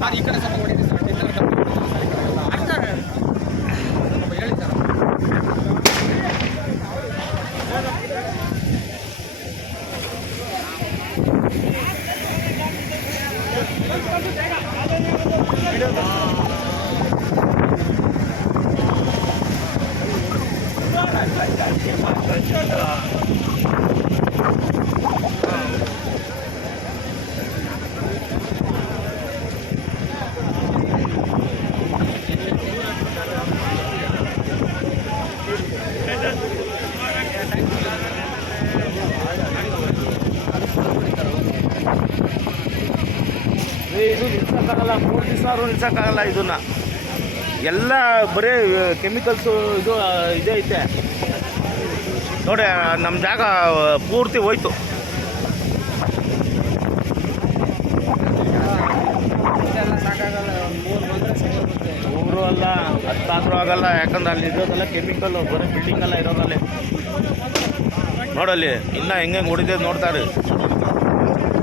Sir ಈ ಕಡೆ ಸ್ವಲ್ಪ ಹೊಡಿದೆ ಸರ್ ಡಿನ್ನರ್ ಸರ್ ಹೇಳಿ ಸರ್ ಇದು ನಿಲ್ಸೋಕ್ಕಾಗಲ್ಲ, 3 ದಿವಸ ಆದ್ರೂ ನಿಲ್ಸೋಕ್ಕಾಗಲ್ಲ ಇದನ್ನು. ಎಲ್ಲ ಬರೀ ಕೆಮಿಕಲ್ಸು ಇದು ಇದೇ ಐತೆ ನೋಡಿ. ನಮ್ಮ ಜಾಗ ಪೂರ್ತಿ ಹೋಯ್ತು. ಮೂರು ಅಲ್ಲ 10 ಆದರೂ ಆಗಲ್ಲ, ಯಾಕಂದ್ರೆ ಅಲ್ಲಿ ಇರೋದಲ್ಲ ಕೆಮಿಕಲ್ಲು, ಬರೀ ಬಿಲ್ಡಿಂಗ್ ಎಲ್ಲ ಇರೋದಲ್ಲಿ ನೋಡಲ್ಲಿ ಇನ್ನೂ ಹೆಂಗೆ ಹೊಡಿದೆ ನೋಡ್ತಾರೆ.